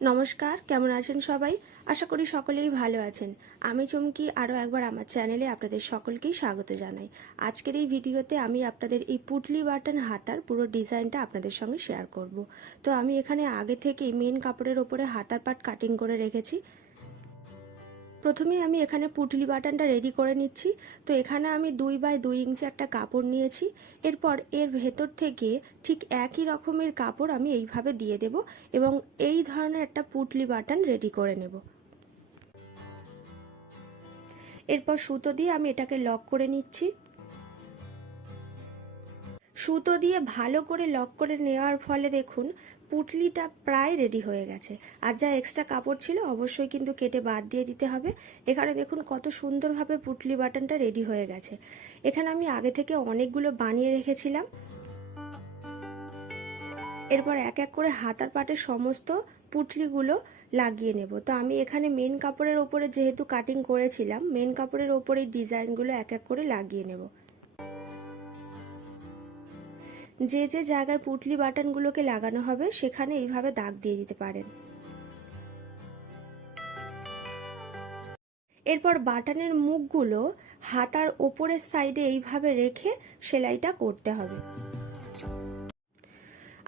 নমস্কার, কেমন আছেন সবাই? আশা করি সকলেই ভালো আছেন। আমি চুমকি আরও একবার আমার চ্যানেলে আপনাদের সকলকেই স্বাগত জানাই। আজকের এই ভিডিওতে আমি আপনাদের এই পুটলি বাটন হাতার পুরো ডিজাইনটা আপনাদের সঙ্গে শেয়ার করব। তো আমি এখানে আগে থেকেই মেন কাপড়ের ওপরে হাতার পাট কাটিং করে রেখেছি। প্রথমেই আমি এখানে পুটলি বাটনটা রেডি করে নিচ্ছি। তো এখানে আমি 2 বাই 2 ইঞ্চি একটা কাপড় নিয়েছি। এরপর এর ভেতর থেকে ঠিক একই রকমের কাপড় আমি এইভাবে দিয়ে দেব এবং এই ধরনের একটা পুটলি বাটন রেডি করে নেব। এরপর সুতো দিয়ে আমি এটাকে লক করে নিচ্ছি। সুতো দিয়ে ভালো করে লক করে নেওয়ার ফলে দেখুন পুটলিটা প্রায় রেডি হয়ে গেছে। আর যা এক্সট্রা কাপড় ছিল অবশ্যই কিন্তু কেটে বাদ দিয়ে দিতে হবে। এখানে দেখুন কত সুন্দরভাবে পুটলি বাটনটা রেডি হয়ে গেছে। এখানে আমি আগে থেকে অনেকগুলো বানিয়ে রেখেছিলাম। এরপর এক এক করে হাতার পাটের সমস্ত পুটলিগুলো লাগিয়ে নেব। তো আমি এখানে মেন কাপড়ের ওপরে যেহেতু কাটিং করেছিলাম, মেন কাপড়ের ওপরে ডিজাইনগুলো এক এক করে লাগিয়ে নেব। যে যে জায়গায় পুটলি বাটনগুলোকে লাগানো হবে সেখানে এইভাবে দাগ দিয়ে দিতে পারেন। এরপর বাটনের মুখগুলো হাতার ওপরের সাইডে এইভাবে রেখে সেলাইটা করতে হবে।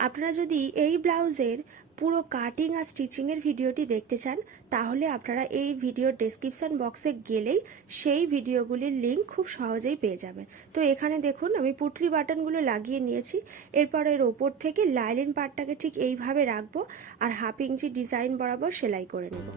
আপনারা যদি এই ব্লাউজের পুরো কাটিং আর স্টিচিংয়ের ভিডিওটি দেখতে চান তাহলে আপনারা এই ভিডিওর ডেসক্রিপশন বক্সে গেলেই সেই ভিডিওগুলির লিঙ্ক খুব সহজেই পেয়ে যাবেন। তো এখানে দেখুন আমি পুটলি বাটনগুলো লাগিয়ে নিয়েছি। এরপর এর ওপর থেকে লাইলিন পার্টটাকে ঠিক এইভাবে রাখবো আর 1/2 ইঞ্চি ডিজাইন বরাবর সেলাই করে নেব।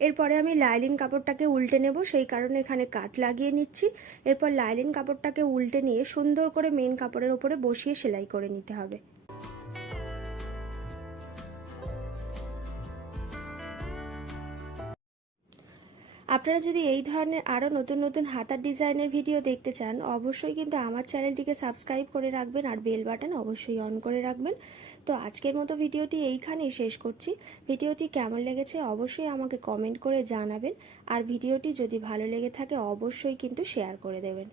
এরপরে আমি লাইলিন কাপড়টাকে উল্টে নেব, সেই কারণে এখানে কাট লাগিয়ে নিচ্ছি। এরপর লাইলিন কাপড়টাকে উল্টে নিয়ে সুন্দর করে মেন কাপড়ের ওপরে বসিয়ে সেলাই করে নিতে হবে। আপনারা যদি এই ধরনের আরও নতুন নতুন হাতার ডিজাইনের ভিডিও দেখতে চান অবশ্যই কিন্তু আমার চ্যানেলটিকে সাবস্ক্রাইব করে রাখবেন আর বেল বাটন অবশ্যই অন করে রাখবেন। তো আজকের মতো ভিডিওটি এইখানেই শেষ করছি। ভিডিওটি কেমন লেগেছে অবশ্যই আমাকে কমেন্ট করে জানাবেন আর ভিডিওটি যদি ভালো লেগে থাকে অবশ্যই কিন্তু শেয়ার করে দেবেন।